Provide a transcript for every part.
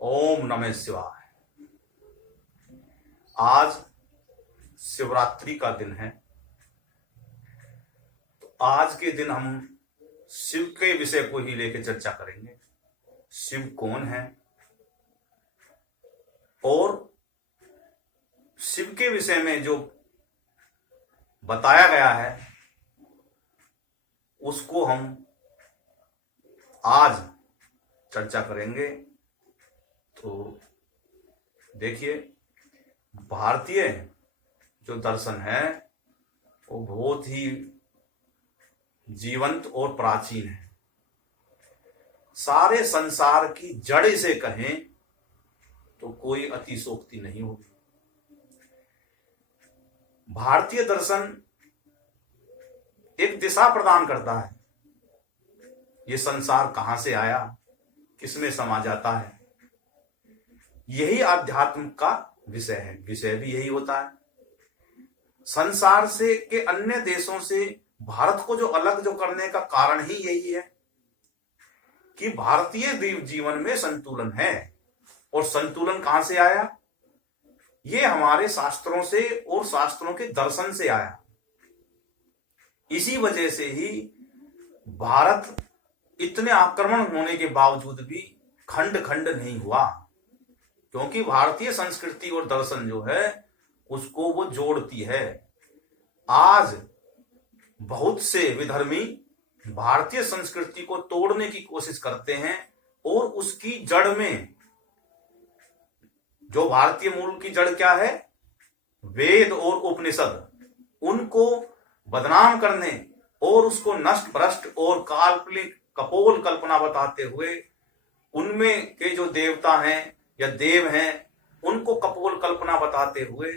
ओम नमः शिवाय। आज शिवरात्रि का दिन है। तो आज के दिन हम शिव के विषय को ही लेकर चर्चा करेंगे। शिव कौन है और शिव के विषय में जो बताया गया है उसको हम आज चर्चा करेंगे। तो देखिए, भारतीय जो दर्शन है वो बहुत ही जीवंत और प्राचीन है। सारे संसार की जड़ से कहें तो कोई अतिशोक्ति नहीं होगी। भारतीय दर्शन एक दिशा प्रदान करता है। ये संसार कहां से आया, किसमें समा जाता है, यही आध्यात्म का विषय है। विषय भी यही होता है। संसार से के अन्य देशों से भारत को जो अलग जो करने का कारण ही यही है कि भारतीय जीवन में संतुलन है। और संतुलन कहां से आया? ये हमारे शास्त्रों से और शास्त्रों के दर्शन से आया। इसी वजह से ही भारत इतने आक्रमण होने के बावजूद भी खंड खंड नहीं हुआ, क्योंकि भारतीय संस्कृति और दर्शन जो है उसको वो जोड़ती है। आज बहुत से विधर्मी भारतीय संस्कृति को तोड़ने की कोशिश करते हैं और उसकी जड़ में, जो भारतीय मूल की जड़ क्या है, वेद और उपनिषद, उनको बदनाम करने और उसको नष्ट भ्रष्ट और काल्पनिक कपोल कल्पना बताते हुए उनमें के जो देवता हैं या देव हैं उनको कपोल कल्पना बताते हुए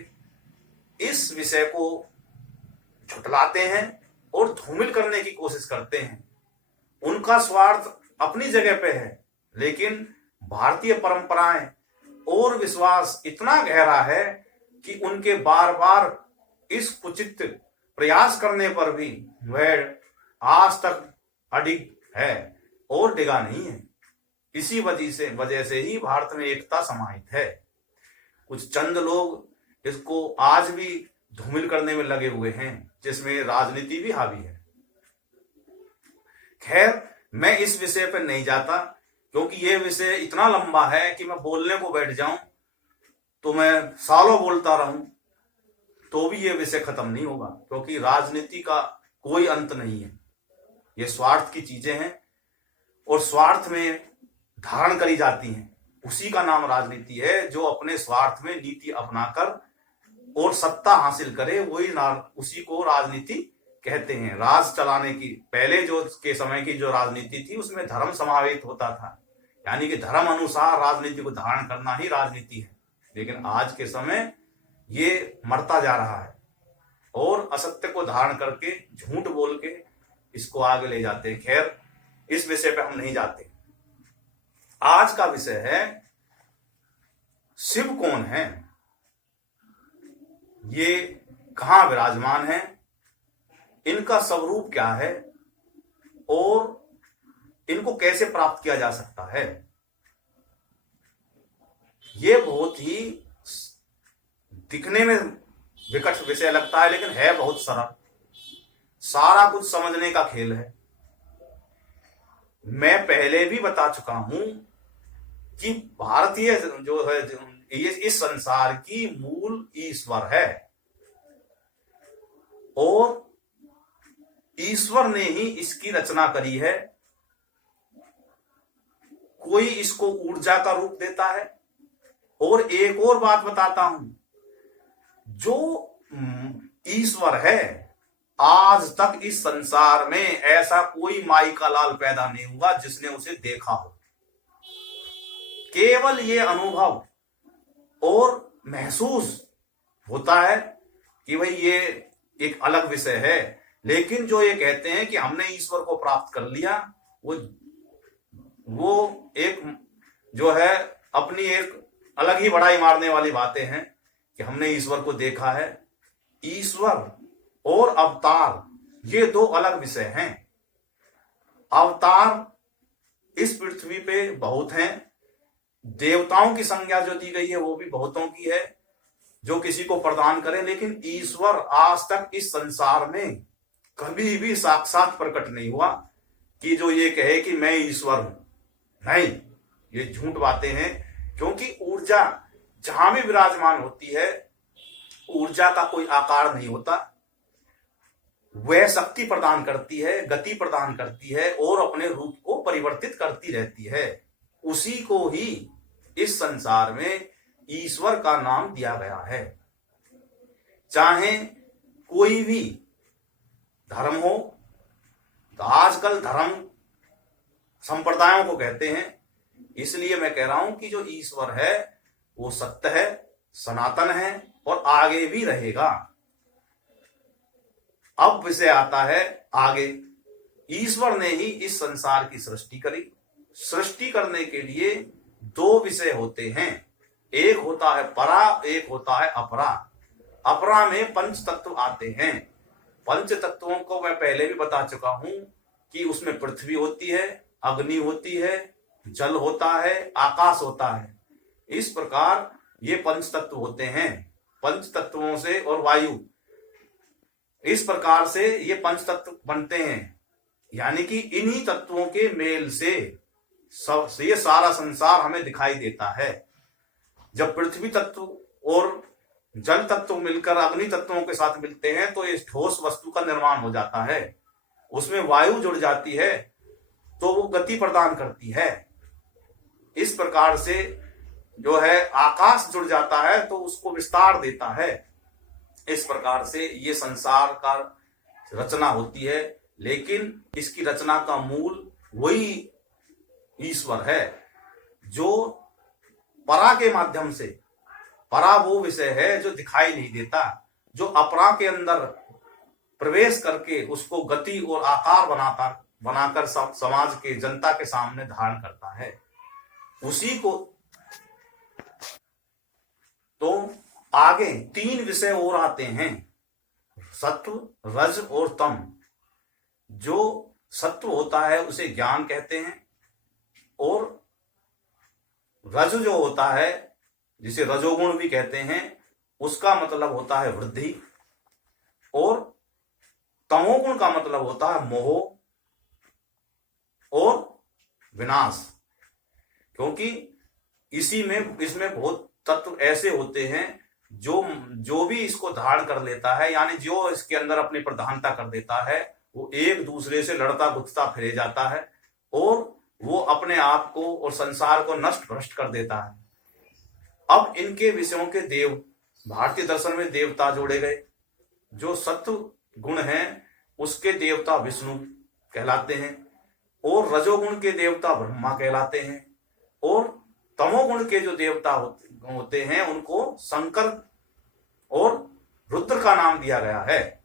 इस विषय को झुठलाते हैं और धूमिल करने की कोशिश करते हैं। उनका स्वार्थ अपनी जगह पे है, लेकिन भारतीय परंपराएं और विश्वास इतना गहरा है कि उनके बार बार इस कुचित प्रयास करने पर भी वह आज तक अडिग है और डिगा नहीं है। इसी वजह से ही भारत में एकता समाहित है। कुछ चंद लोग इसको आज भी धूमिल करने में लगे हुए हैं, जिसमें राजनीति भी हावी है। खैर, मैं इस विषय पर नहीं जाता, क्योंकि यह विषय इतना लंबा है कि मैं बोलने को बैठ जाऊं तो मैं सालों बोलता रहूं तो भी यह विषय खत्म नहीं होगा, क्योंकि राजनीति का कोई अंत नहीं है। ये स्वार्थ की चीजें हैं और स्वार्थ में धारण करी जाती हैं। उसी का नाम राजनीति है। जो अपने स्वार्थ में नीति अपनाकर और सत्ता हासिल करे उसी को राजनीति कहते हैं। राज चलाने की पहले जो के समय की जो राजनीति थी उसमें धर्म समावेश होता था, यानी कि धर्म अनुसार राजनीति को धारण करना ही राजनीति है। लेकिन आज के समय ये मरता जा रहा है और असत्य को धारण करके झूठ बोल के इसको आगे ले जाते हैं। खैर, इस विषय पे हम नहीं जाते। आज का विषय है शिव कौन है, ये कहां विराजमान है, इनका स्वरूप क्या है और इनको कैसे प्राप्त किया जा सकता है। ये बहुत ही दिखने में विकट विषय लगता है, लेकिन है बहुत सरल। सारा कुछ समझने का खेल है। मैं पहले भी बता चुका हूं कि भारतीय जो है ये इस संसार की मूल ईश्वर है और ईश्वर ने ही इसकी रचना करी है। कोई इसको ऊर्जा का रूप देता है। और एक और बात बताता हूं, जो ईश्वर है, आज तक इस संसार में ऐसा कोई माई का लाल पैदा नहीं हुआ जिसने उसे देखा हो। केवल ये अनुभव और महसूस होता है कि भाई ये एक अलग विषय है। लेकिन जो ये कहते हैं कि हमने ईश्वर को प्राप्त कर लिया, वो एक जो है अपनी एक अलग ही बड़ाई मारने वाली बातें हैं कि हमने ईश्वर को देखा है। ईश्वर और अवतार ये दो अलग विषय हैं। अवतार इस पृथ्वी पे बहुत हैं, देवताओं की संज्ञा जो दी गई है वो भी बहुतों की है जो किसी को प्रदान करें, लेकिन ईश्वर आज तक इस संसार में कभी भी साक्षात प्रकट नहीं हुआ कि जो ये कहे कि मैं ईश्वर हूं। नहीं, ये झूठ बातें हैं, क्योंकि ऊर्जा जहां भी विराजमान होती है, ऊर्जा का कोई आकार नहीं होता। वह शक्ति प्रदान करती है, गति प्रदान करती है और अपने रूप को परिवर्तित करती रहती है। उसी को ही इस संसार में ईश्वर का नाम दिया गया है। चाहे कोई भी धर्म हो, तो आजकल धर्म संप्रदायों को कहते हैं, इसलिए मैं कह रहा हूं कि जो ईश्वर है वो सत्य है, सनातन है और आगे भी रहेगा। अब विषय आता है आगे। ईश्वर ने ही इस संसार की सृष्टि करी। सृष्टि करने के लिए दो विषय होते हैं, एक होता है परा, एक होता है अपरा। अपरा में पंच तत्व आते हैं। पंच तत्वों को मैं पहले भी बता चुका हूं कि उसमें पृथ्वी होती है, अग्नि होती है, जल होता है, आकाश होता है। इस प्रकार ये पंच तत्व होते हैं। पंच तत्वों से और वायु, इस प्रकार से ये पंच तत्व बनते हैं। यानी कि इन्हीं तत्वों के मेल से ये सारा संसार हमें दिखाई देता है। जब पृथ्वी तत्व और जल तत्व मिलकर अग्नि तत्वों के साथ मिलते हैं तो इस ठोस वस्तु का निर्माण हो जाता है। उसमें वायु जुड़ जाती है तो वो गति प्रदान करती है। इस प्रकार से जो है आकाश जुड़ जाता है तो उसको विस्तार देता है। इस प्रकार से ये संसार का रचना होती है, लेकिन इसकी रचना का मूल वही ईश्वर है जो परा के माध्यम से, परा वो विषय है जो दिखाई नहीं देता, जो अपरा के अंदर प्रवेश करके उसको गति और आकार बनाकर समाज के जनता के सामने धारण करता है। उसी को तो आगे तीन विषय और आते हैं, सत्व, रज और तम। जो सत्व होता है उसे ज्ञान कहते हैं, और रज जो होता है जिसे रजोगुण भी कहते हैं उसका मतलब होता है वृद्धि, और तमोगुण का मतलब होता है मोह और विनाश। क्योंकि इसमें बहुत तत्व ऐसे होते हैं जो भी इसको धारण कर लेता है, यानी जो इसके अंदर अपनी प्रधानता कर देता है, वो एक दूसरे से लड़ता गुथता फिरे जाता है और वो अपने आप को और संसार को नष्ट भ्रष्ट कर देता है। अब इनके विषयों के देव भारतीय दर्शन में देवता जोड़े गए। जो सत्व गुण है उसके देवता विष्णु कहलाते हैं, और रजोगुण के देवता ब्रह्मा कहलाते हैं, और तमोगुण के जो देवता होते हैं उनको शंकर और रुद्र का नाम दिया गया है।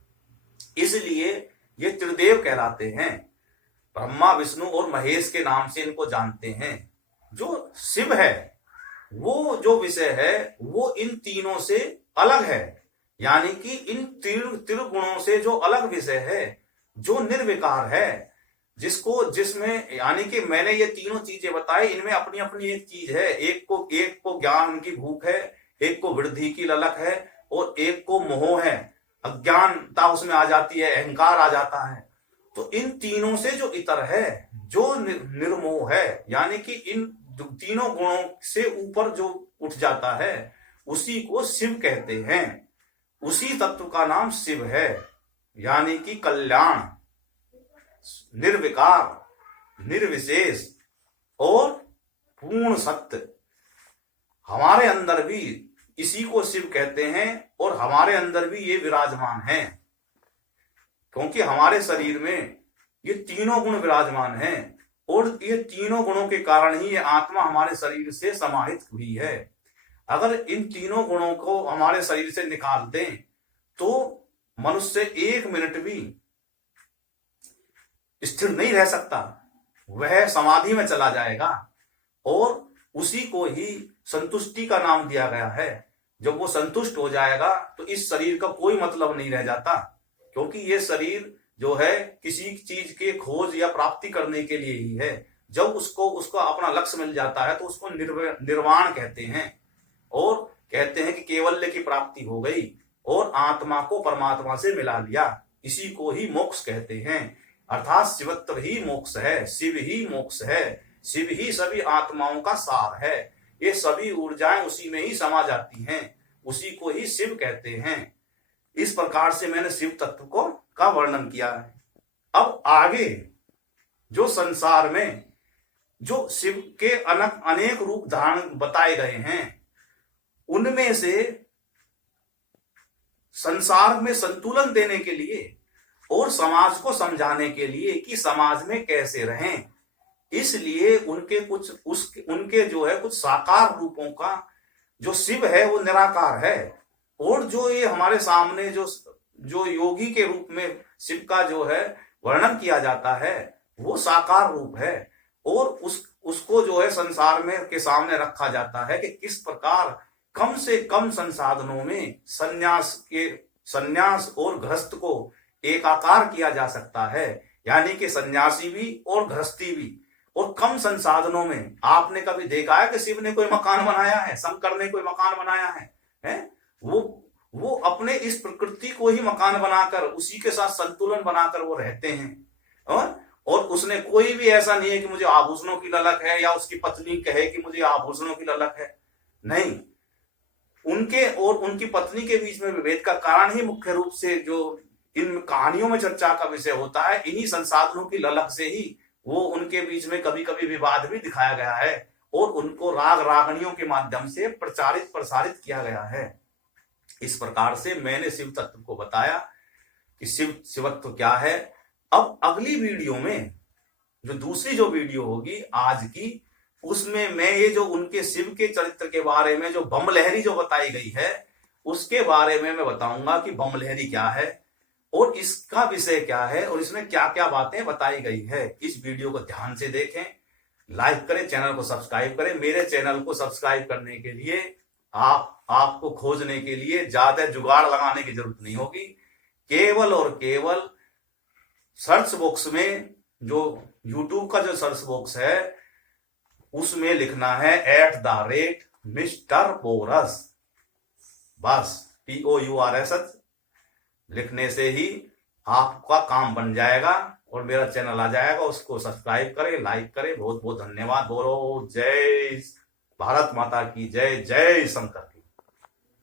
इसलिए ये त्रिदेव कहलाते हैं। ब्रह्मा, विष्णु और महेश के नाम से इनको जानते हैं। जो शिव है वो जो विषय है वो इन तीनों से अलग है, यानी कि इन त्रिगुणों से जो अलग विषय है, जो निर्विकार है, जिसमें यानी कि मैंने ये तीनों चीजें बताई, इनमें अपनी अपनी एक चीज है। एक को ज्ञान की भूख है, एक को वृद्धि की ललक है, और एक को मोह है, अज्ञानता उसमें आ जाती है, अहंकार आ जाता है। तो इन तीनों से जो इतर है, जो निर्मोह है, यानी कि इन तीनों गुणों से ऊपर जो उठ जाता है, उसी को शिव कहते हैं। उसी तत्व का नाम शिव है, यानी कि कल्याण, निर्विकार, निर्विशेष और पूर्ण सत्य। हमारे अंदर भी इसी को शिव कहते हैं और हमारे अंदर भी ये विराजमान है, क्योंकि हमारे शरीर में ये तीनों गुण विराजमान हैं और ये तीनों गुणों के कारण ही ये आत्मा हमारे शरीर से समाहित हुई है। अगर इन तीनों गुणों को हमारे शरीर से निकाल दें तो मनुष्य एक मिनट भी स्थिर नहीं रह सकता, वह समाधि में चला जाएगा। और उसी को ही संतुष्टि का नाम दिया गया है। जब वो संतुष्ट हो जाएगा तो इस शरीर का कोई मतलब नहीं रह जाता, क्योंकि ये शरीर जो है किसी चीज के खोज या प्राप्ति करने के लिए ही है। जब उसको उसको अपना लक्ष्य मिल जाता है तो उसको निर्वाण कहते हैं, और कहते हैं कि केवल्य की प्राप्ति हो गई और आत्मा को परमात्मा से मिला लिया। इसी को ही मोक्ष कहते हैं। अर्थात शिवत्व ही मोक्ष है, शिव ही मोक्ष है, शिव ही सभी आत्माओं का सार है। ये सभी ऊर्जाएं उसी में ही समा जाती हैं, उसी को ही शिव कहते हैं। इस प्रकार से मैंने शिव तत्व का वर्णन किया है। अब आगे जो संसार में जो शिव के अनेक रूप धारण बताए गए हैं, उनमें से संसार में संतुलन देने के लिए और समाज को समझाने के लिए कि समाज में कैसे रहें, इसलिए उनके जो है कुछ साकार रूपों का, जो शिव है वो निराकार है, और जो ये हमारे सामने जो योगी के रूप में शिव का जो है वर्णन किया जाता है वो साकार रूप है। और उसको जो है संसार में के सामने रखा जाता है कि किस प्रकार कम से कम संसाधनों में संन्यास और गृहस्थ को एकाकार किया जा सकता है, यानी कि सन्यासी भी और गृहस्थी भी, और कम संसाधनों में। आपने कभी देखा है कि शिव ने कोई मकान बनाया है, शंकर ने कोई मकान बनाया है? वो अपने इस प्रकृति को ही मकान बनाकर उसी के साथ संतुलन बनाकर वो रहते हैं। और उसने कोई भी ऐसा नहीं है कि मुझे आभूषणों की ललक है, या उसकी पत्नी कहे कि मुझे आभूषणों की ललक है। नहीं, उनके और उनकी पत्नी के बीच में विभेद का कारण ही मुख्य रूप से जो इन कहानियों में चर्चा का विषय होता है, इन्हीं संसाधनों की ललक से ही वो उनके बीच में कभी कभी विवाद भी दिखाया गया है, और उनको राग रागणियों के माध्यम से प्रसारित किया गया है। इस प्रकार से मैंने शिव तत्व को बताया कि शिवत्व क्या है। अब अगली वीडियो में जो दूसरी जो वीडियो होगी आज की, उसमें मैं ये जो उनके शिव के चरित्र के बारे में जो बमलहरी जो बताई गई है उसके बारे में मैं बताऊंगा कि बमलहरी क्या है और इसका विषय क्या है और इसमें क्या क्या बातें बताई गई है। इस वीडियो को ध्यान से देखें, लाइक करें, चैनल को सब्सक्राइब करें। मेरे चैनल को सब्सक्राइब करने के लिए आपको खोजने के लिए ज्यादा जुगाड़ लगाने की जरूरत नहीं होगी। केवल और केवल सर्च बॉक्स में, जो यूट्यूब का जो सर्च बॉक्स है उसमें लिखना है @Mr. Porus, बस POURS लिखने से ही आपका काम बन जाएगा और मेरा चैनल आ जाएगा। उसको सब्सक्राइब करें, लाइक करें। बहुत बहुत धन्यवाद। बोलो जय भारत माता की जय, जय शंकर की।